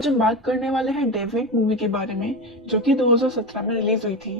आज हम बात करने वाले हैं डेविड मूवी के बारे में, जो कि 2017 में रिलीज हुई थी।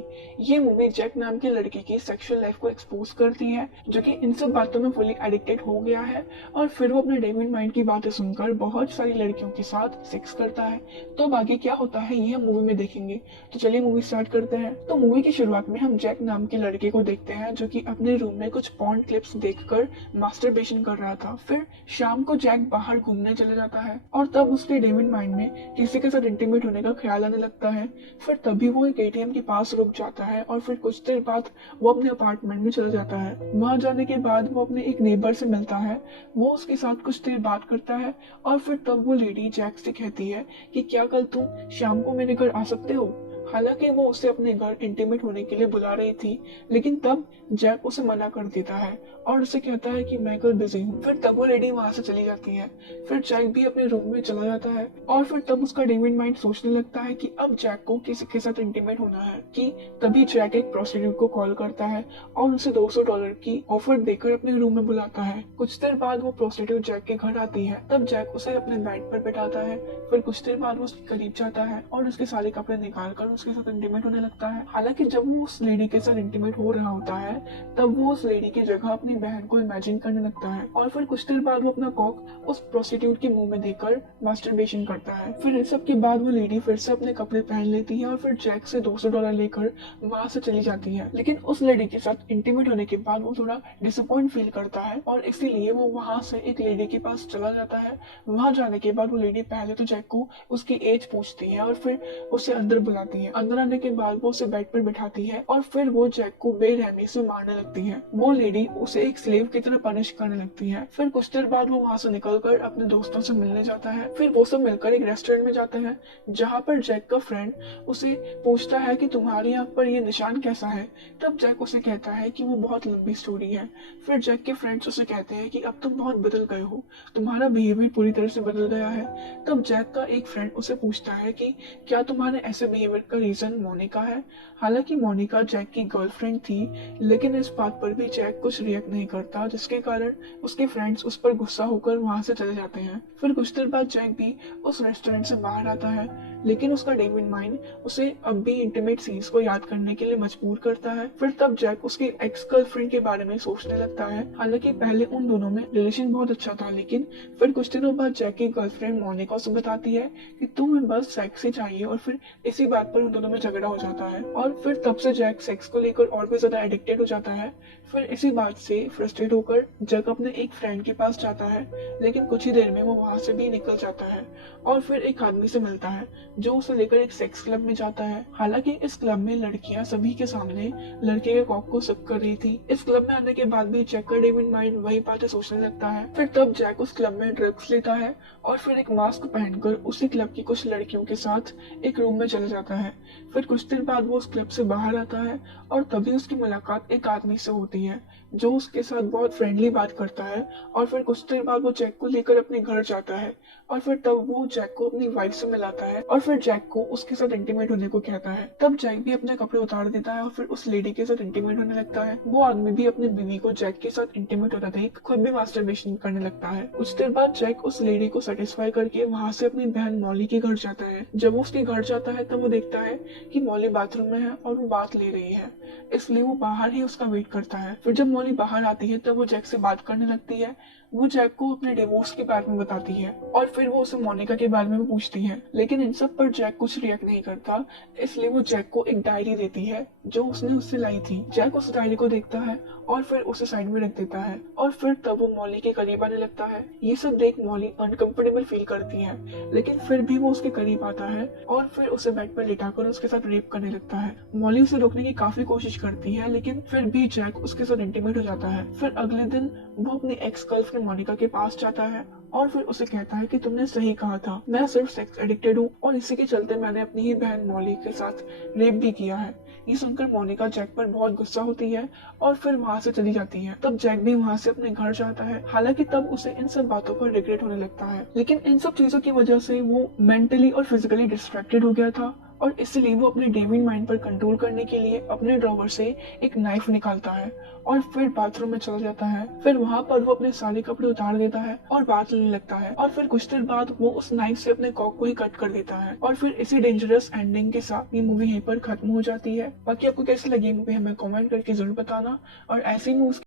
ये मूवी जैक नाम के लड़के की सेक्सुअल लाइफ को एक्सपोज करती है, जो कि इन सब बातों में फुली एडिक्टेड हो गया है और फिर वो अपने डेविड माइंड की बातें सुनकर बहुत सारी लड़कियों के साथ सेक्स करता है। तो अब आगे क्या होता है ये हम मूवी में देखेंगे। तो चलिए मूवी स्टार्ट करते हैं। तो मूवी की शुरुआत में हम जैक नाम के लड़के को देखते हैं, जो कि अपने रूम में कुछ पॉर्न क्लिप्स देखकर मास्टरबेशन कर रहा था। फिर शाम को जैक बाहर घूमने चले जाता है और तब उसके डेविड माइंड में किसी के साथ इंटीमेट होने का ख्याल आने लगता है। फिर तभी वो एक एटीएम के पास रुक जाता है और फिर कुछ देर बाद वो अपने अपार्टमेंट में चला जाता है। वहां जाने के बाद वो अपने एक नेबर से मिलता है। वो उसके साथ कुछ देर बात करता है और फिर तब वो लेडी जैक से कहती है कि क्या कल तुम शाम को मेरे घर आ सकते हो। हालांकि वो उसे अपने घर इंटीमेट होने के लिए बुला रही थी, लेकिन तब जैक उसे मना कर देता है और उसे कहता है कि मैं कल बिजी हूँ। फिर तब वो लेडी वहां से चली जाती है। फिर जैक भी अपने रूम में चला जाता है और फिर तब उसका डेविड माइंड सोचने लगता है कि अब जैक को किसी के साथ इंटीमेट होना है। कि तभी जैक एक प्रोस्टिट्यूट को कॉल करता है और उसे $200 की ऑफर देकर अपने रूम में बुलाता है। कुछ देर बाद वो प्रोस्टिट्यूट जैक के घर आती है। तब जैक उसे अपने बेड पर बैठाता है। फिर कुछ देर बाद वो उसके करीब जाता है और उसके सारे कपड़े निकाल कर उसके साथ इंटीमेट होने लगता है। हालांकि जब वो उस लेडी के साथ इंटीमेट हो रहा होता है, तब वो उस लेडी की जगह अपनी बहन को इमेजिन करने लगता है और फिर कुछ देर बाद वो अपना कॉक उस प्रोस्टिट्यूट के मुंह में देकर मास्टरबेशन करता है। फिर इस सब के बाद वो लेडी फिर से अपने कपड़े पहन लेती है और फिर जैक से $200 लेकर वहां से चली जाती है। लेकिन उस लेडी के साथ इंटीमेट होने के बाद वो थोड़ा डिसअपॉइंट फील करता है और इसीलिए वो वहां से एक लेडी के पास चला जाता है। वहां जाने के बाद वो लेडी पहले तो जैक को उसकी एज पूछती है और फिर उसे अंदर बुलाती है। अंदर आने के बाद वो उसे बेड पर बिठाती है और फिर वो जैक को बेरहमी से मारने लगती है। वो लेडी उसे एक स्लेव की तरह पनिश करने लगती है। फिर कुछ देर बाद वो वहां से निकलकर अपने दोस्तों से मिलने जाता है। फिर वो सब मिलकर एक रेस्टोरेंट में जाते हैं, जहाँ पर जैक का फ्रेंड उसे पूछता है कि तुम्हारी आंख पर ये निशान कैसा है। तब जैक उसे कहता है कि वो बहुत लंबी स्टोरी है। फिर जैक के फ्रेंड्स उसे कहते हैं कि अब तुम बहुत बदल गए हो, तुम्हारा बिहेवियर पूरी तरह से बदल गया है। तब जैक का एक फ्रेंड उसे पूछता है कि क्या तुम्हारे ऐसे बिहेवियर का रीजन मोनिका है। हालांकि मोनिका जैक की गर्लफ्रेंड थी, लेकिन इस बात पर भी जैक कुछ रिएक्ट नहीं करता, जिसके कारण उसके फ्रेंड्स उस पर गुस्सा होकर वहां से चले जाते हैं। फिर कुछ देर बाद जैक भी उस रेस्टोरेंट से बाहर आता है, लेकिन उसका डेविड माइंड उसे अब भी इंटीमेट सीन्स को याद करने के लिए मजबूर करता है। फिर तब जैक उसकी एक्स गर्लफ्रेंड के बारे में सोचने लगता है। हालांकि पहले उन दोनों में रिलेशन बहुत अच्छा था, लेकिन फिर कुछ दिनों बाद जैक की गर्लफ्रेंड मोनिका उसे बताती है कि तुम्हें बस सेक्स ही चाहिए और फिर इसी बात पर उन दोनों में झगड़ा हो जाता है और फिर तब से जैक सेक्स को लेकर और भी ज्यादा एडिक्टेड हो जाता है। फिर इसी बात से फ्रस्ट्रेट होकर जैक अपने एक फ्रेंड के पास जाता है, लेकिन कुछ ही देर में वो वहां से भी निकल जाता है और फिर एक आदमी से मिलता है जो उसे लेकर एक सेक्स क्लब में जाता है। हालांकि इस क्लब में लड़कियां सभी के सामने लड़के के कॉक को सक कर रही थी। इस क्लब में आने के बाद भी जैक का डेविड माइंड वही बातें सोचने लगता है। फिर तब जैक उस क्लब में ड्रग्स लेता है और फिर एक मास्क पहनकर उसी क्लब की कुछ लड़कियों के साथ एक रूम में चला जाता है। फिर कुछ देर बाद वो उस क्लब से बाहर आता है और तभी उसकी मुलाकात एक आदमी से होती है जो उसके साथ बहुत फ्रेंडली बात करता है और फिर कुछ देर बाद वो जैक को लेकर अपने घर जाता है और फिर तब वो जैक को अपनी वाइफ से मिलाता है और फिर जैक को उसके साथ इंटीमेट होने को कहता है। तब जैक भी अपने कपड़े उतार देता है और फिर उस लेडी के साथ इंटीमेट होने लगता है। वो आदमी भी अपनी बीवी को जैक के साथ इंटीमेट होता देख खुद भी मास्टरबेशन करने लगता है। कुछ देर बाद जैक उस लेडी को सेटिस्फाई करके वहां से अपनी बहन मॉली के घर जाता है। जब वो उसके घर जाता है तब वो देखता है कि मॉली बाथरूम में है और वो बात ले रही है, इसलिए वो बाहर ही उसका वेट करता है। फिर जब मॉली बाहर आती है तब वो जैक से बात करने लगती है। वो जैक को अपने डिवोर्स के बारे में बताती है और फिर वो उसे मोनिका के बारे में भी पूछती है, लेकिन इन सब पर जैक कुछ रिएक्ट नहीं करता, इसलिए वो जैक को एक डायरी देती है जो उसने उससे लाई थी। जैक उस डायरी को देखता है और फिर उसे साइड में रख देता है और फिर तब वो मॉली के करीब आने लगता है। ये सब देख मॉली अनकंफर्टेबल फील करती है, लेकिन फिर भी वो उसके करीब आता है और फिर उसे बेड पर लिटाकर उसके साथ रेप करने लगता है। मॉली उसे रोकने की काफी कोशिश करती है, लेकिन फिर भी जैक उसके साथ इंटीमेट हो जाता है। फिर अगले दिन वो अपनी एक्स गर्लफ्रेंड मोनिका के पास जाता है और फिर उसे कहता है कि तुमने सही कहा था, मैं सिर्फ सेक्स एडिक्टेड हूँ और इसी के चलते मैंने अपनी ही बहन मॉली के साथ रेप भी किया है। ये सुनकर मोनिका जैक पर बहुत गुस्सा होती है और फिर वहां से चली जाती है। तब जैक भी वहां से अपने घर जाता है। हालांकि तब उसे इन सब बातों पर रिग्रेट होने लगता है, लेकिन इन सब चीजों की वजह से वो मेंटली और फिजिकली डिस्ट्रैक्टेड हो गया था और इसलिए वो अपने डेविड माइंड पर कंट्रोल करने के लिए अपने ड्रॉवर से एक नाइफ निकालता है और फिर बाथरूम में चला जाता है। फिर वहां पर वो अपने सारे कपड़े उतार देता है और बात लेने लगता है और फिर कुछ देर बाद वो उस नाइफ से अपने कॉक को ही कट कर देता है। और फिर इसी डेंजरस एंडिंग के साथ ये मूवी यहीं पर खत्म हो जाती है। बाकी आपको कैसी लगी मूवी हमें कमेंट करके जरूर बताना, और ऐसी मूवीज